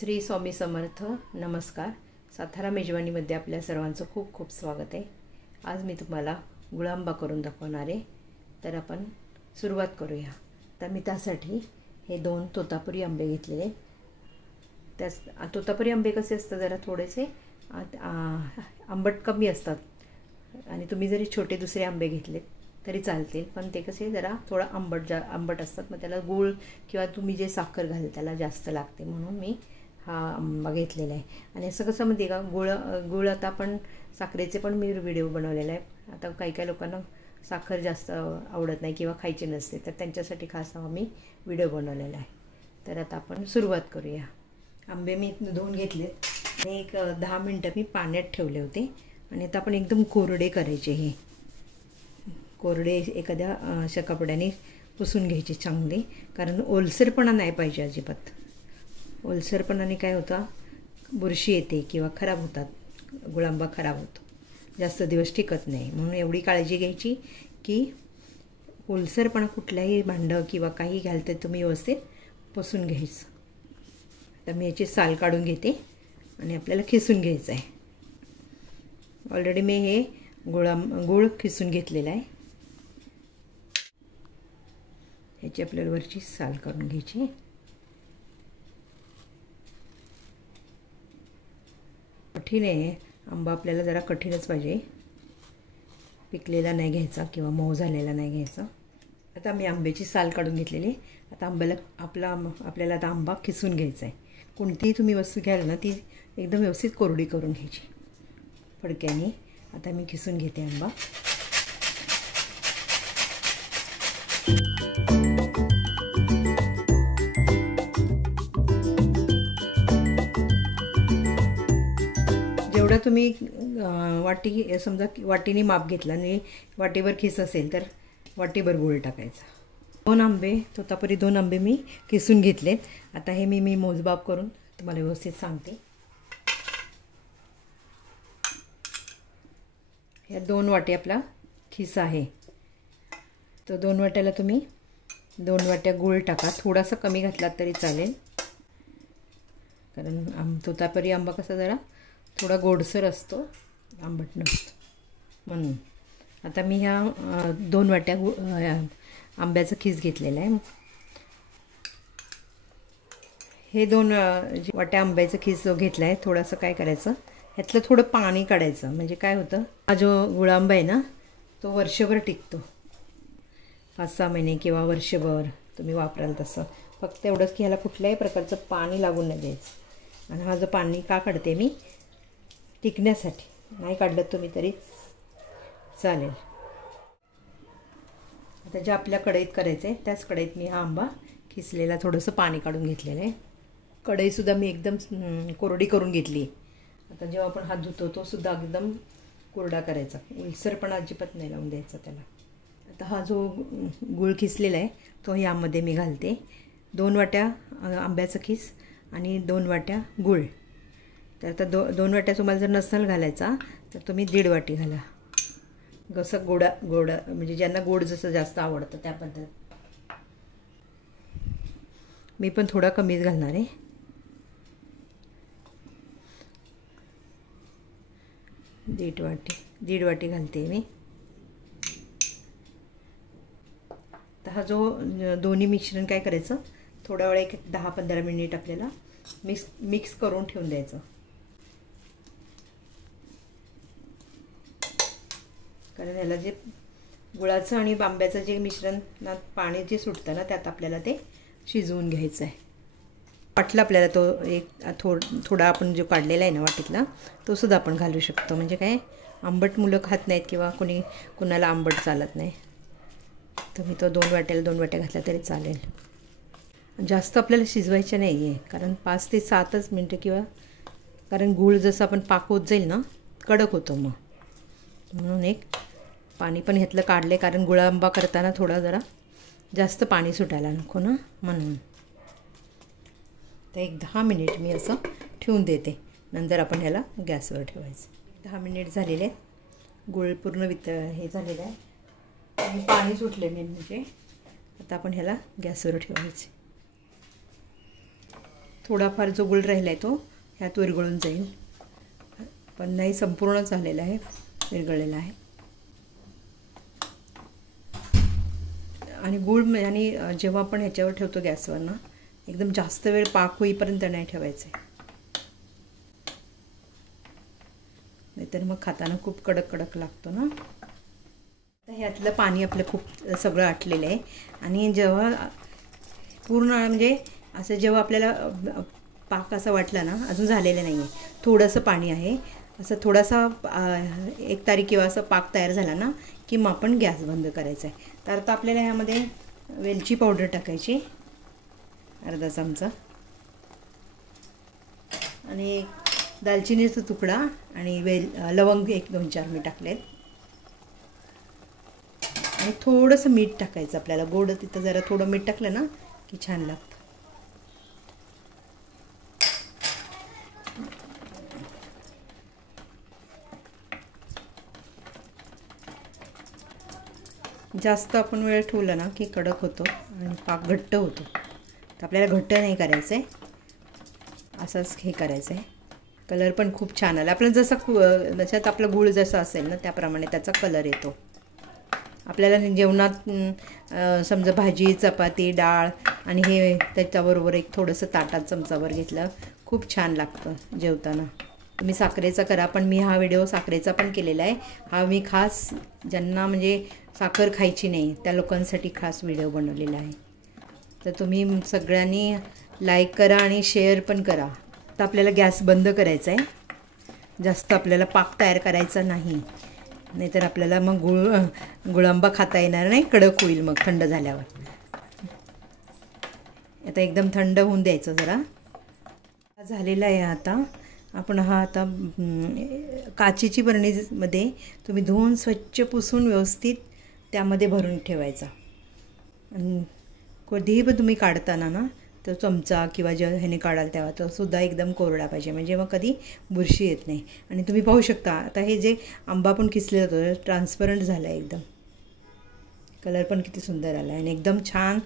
श्री स्वामी समर्थ. नमस्कार. सातारा मेजवानीमध्ये आपल्या सर्वांचं खूप खूप स्वागत आहे. आज मी तुम्हाला गुळांबा करून दाखवणार आहे. तर आपण सुरुवात करूया. तर मी त्यासाठी हे 2 तोतापुरी आंबे घेतलेले. त्यास तोतापुरी आंबे कसे असतात, जरा थोडेसे आंबट कमी असतात आणि तुम्ही जरी छोटे दुसरे आंबे घेतले तरी चालतील, पण ते कसे जरा थोडा आंबट असतात. मग त्याला गूळ किंवा तुम्ही जे साखर घाल त्याला जास्त लागते, म्हणून मी हा आंबा घेतलेला आहे. आणि असं कसं म्हणते का, गूळ आता आपण साखरेचे पण मी व्हिडिओ बनवलेला आहे. आता काही लोकांना साखर जास्त आवडत नाही किंवा खायची नसते, तर त्यांच्यासाठी खास हा मी व्हिडिओ बनवलेला आहे. तर आता आपण सुरुवात करूया. आंबे मी धुवून घेतलेत आणि एक 10 मिनटं मी पाण्यात ठेवले होते. आणि आता आपण एकदम कोरडे करायचे. हे कोरडे एखाद्या अशा कपड्याने पुसून घ्यायचे चांगले, कारण ओलसरपणा नाही पाहिजे अजिबात. ओलसरपणाने काय होतं, बुरशी येते किंवा खराब होतात, गुळांबा खराब होतो, जास्त दिवस टिकत नाही. म्हणून एवढी काळजी घ्यायची की ओलसरपणा कुठल्याही भांडं किंवा काही घालते तुम्ही व्यवस्थित पुसून घ्यायचं. आता मी याची साल काढून घेते आणि आपल्याला खिसून घ्यायचं आहे. ऑलरेडी मी हे गूळ खिसून घेतलेला आहे. ह्याची आपल्याला वरची साल काढून घ्यायची. कठीण आहे आंबा, आपल्याला जरा कठीणच पाहिजे, पिकलेला नाही घ्यायचा किंवा मऊ झालेला नाही घ्यायचा. आता मी आंब्याची साल काढून घेतलेली. आता आपल्याला आता आंबा खिसून घ्यायचा आहे. कोणतीही तुम्ही वस्तू घ्याल ना, ती एकदम व्यवस्थित कोरडी करून घ्यायची फडक्याने. आता मी खिसून घेते आंबा. जेवढा तुम्ही वाटी, समजा वाटीने माप घेतला आणि वाटीवर खिस असेल तर वाटीभर गूळ टाकायचा. 2 आंबे, तोतापुरी 2 आंबे मी खिसून घेतलेत. आता हे मी मोजमाप करून तुम्हाला व्यवस्थित सांगते. या 2 वाटी आपला खिस आहे, तो 2 वाट्याला तुम्ही 2 वाट्या गूळ टाका. थोडासा कमी घातलात तरी चालेल, कारण तोतापुरी आंबा कसा जरा थोडा गोडसर असतो, आंबट नसतो म्हणून. आता मी ह्या 2 वाट्या आंब्याचं खीस घेतलेलं आहे. हे 2 वाट्या आंब्याचं खीस जो घेतला आहे, थोडंसं काय करायचं, ह्यातलं थोडं पाणी काढायचं. म्हणजे काय होतं, हा जो गुळांबा आहे ना, तो वर्षभर टिकतो. 5-6 महिने किंवा वर्षभर तुम्ही वापराल तसं. फक्त एवढंच की ह्याला कुठल्याही प्रकारचं पाणी लागून नाही द्यायचं. आणि हा जो पाणी का काढते मी, टिकण्यासाठी. नाही काढलं तुम्ही तरी चालेल. आता ज्या आपल्या कढईत करायचं आहे त्याच कढईत मी हा आंबा खिसलेला थोडंसं पाणी काढून घेतलेलं आहे. कढईसुद्धा मी एकदम कोरडी करून घेतली. आता जेव्हा आपण हात धुतो तो सुद्धा एकदम कोरडा करायचा, उलसरपणा अजिबात नाही लावून द्यायचा त्याला. आता हा जो गूळ खिसलेला आहे तो यामध्ये मी घालते. 2 वाट्या आंब्याचं खीस आणि 2 वाट्या गूळ. तर आता 2 वाट्या तुम्हाला जर नसेल घालायचा तर तुम्ही 1.5 वाटी घाला. जसं गोड म्हणजे ज्यांना गोड जसं जास्त आवडतं त्या पद्धतीत. मी पण थोडा कमीच घालणार आहे. दीड वाटी घालते मी. तर हा जो दोन्ही मिश्रण काय करायचं, थोडा वेळ एक 10-15 मिनिट आपल्याला मिक्स करून ठेवून द्यायचं. कारण याला जे गुळाचं आणि आंब्याचं जे मिश्रण ना, पाणी जे सुटतं ना, त्यात आपल्याला ते शिजवून घ्यायचं आहे. वाटलं आपल्याला तो एक थोडा आपण जो काढलेला आहे ना वाटीतला, तो सुद्धा आपण घालू शकतो. म्हणजे काय, आंबट मुलं खात नाहीत किंवा कुणाला आंबट चालत नाही, तुम्ही तो 2 वाट्या घातला तरी चालेल. जास्त आपल्याला शिजवायचं नाही आहे, कारण 5 ते 7च मिनटं, किंवा कारण गूळ जसं आपण पाक होत जाईल ना, कडक होतो मग. म्हणून एक पाणी पण ह्यातलं काढले, कारण गुळांबा करताना थोडा जरा जास्त पाणी सुटायला नको ना, म्हणून. तर एक 10 मिनिट मी असं ठेवून देते. नंतर आपण ह्याला गॅसवर ठेवायचं. 10 मिनिट झालेले आहेत. गूळ पूर्ण हे झालेलं आहे आणि पाणी सुटले मी. म्हणजे आता आपण ह्याला गॅसवर ठेवायचे. थोडाफार जो गुळ राहिला आहे तो ह्यात विरघळून जाईल, पण नाही संपूर्ण झालेला आहे, विरघळलेला आहे. आणि गुळ आणि जेव्हा आपण ह्याच्यावर ठेवतो गॅसवर ना, एकदम जास्त वेळ पाक होईपर्यंत नाही ठेवायचं आहे, नाहीतर मग खाताना खूप कडक कडक लागतो ना. तर ह्यातलं पाणी आपलं खूप सगळं आटलेलं आहे. आणि जेव्हा पूर्ण म्हणजे असं जेव्हा आपल्याला पाक असा वाटला ना, अजून झालेलं नाही आहे, थोडंसं पाणी आहे, असं थोडासा 1 तारी किंवा असं पाक तयार झाला ना की मग आपण गॅस बंद करायचा आहे. तर आता आपल्याला ह्यामध्ये वेलची पावडर टाकायची अर्धा चमचा, आणि दालचिनीचा तुकडा आणि लवंग 1-2-4 मी टाकलेत, आणि थोडंसं मीठ टाकायचं आपल्याला. गोड तिथं जरा थोडं मीठ टाकलं ना की छान लागतं. जास्त आपण वेळ ठेवला ना की कडक होतो आणि पाक घट्ट होतो. तर आपल्याला घट्ट नाही करायचं आहे, असंच हे करायचं आहे. कलर पण खूप छान आला. आपल्याला जशात आपलं गूळ जसं असेल ना त्याप्रमाणे त्याचा कलर येतो. आपल्याला जेवणात समजा भाजी, चपाती, डाळ आणि हे त्याच्याबरोबर एक थोडंसं ताटात चमचावर घेतलं, खूप छान लागतं जेवताना. तुम्ही साखरेचा करा, पण मी हा व्हिडिओ साखरेचा पण केलेला आहे. हा मी खास ज्यांना म्हणजे साखर खायची नाही त्या लोकांसाठी खास व्हिडिओ बनवलेला आहे. तर तुम्ही सगळ्यांनी लाईक करा आणि शेअर पण करा. तर आपल्याला गॅस बंद करायचा आहे, जास्त आपल्याला पाक तयार करायचा नाही, नाहीतर आपल्याला मग गुळांबा खाता येणार नाही, कडक होईल मग थंड झाल्यावर. आता एकदम थंड होऊन द्यायचं जरा. झालेला आहे आता. आपण हा आता काचेची बरणीमध्ये तुम्ही धुवून स्वच्छ पुसून व्यवस्थित त्यामध्ये भरून ठेवायचा. आणि कधीही पण तुम्ही काढताना ना तो चमचा किंवा जे ह्याने काढाल तेव्हा तो सुद्धा एकदम कोरडा पाहिजे, म्हणजे मग कधी बुरशी येत नाही. आणि तुम्ही पाहू शकता आता हे जे आंबा पण किसलेला होतो ट्रान्सपरंट झाला आहे एकदम. कलर पण किती सुंदर आला आहे आणि एकदम छान,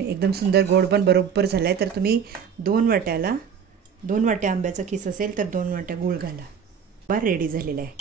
एकदम सुंदर गोड पण बरोबर झाला आहे. तर तुम्ही 2 वाट्या आंब्याचा किस असेल तर 2 वाट्या गूळ घाला. रेडी झालेला आहे.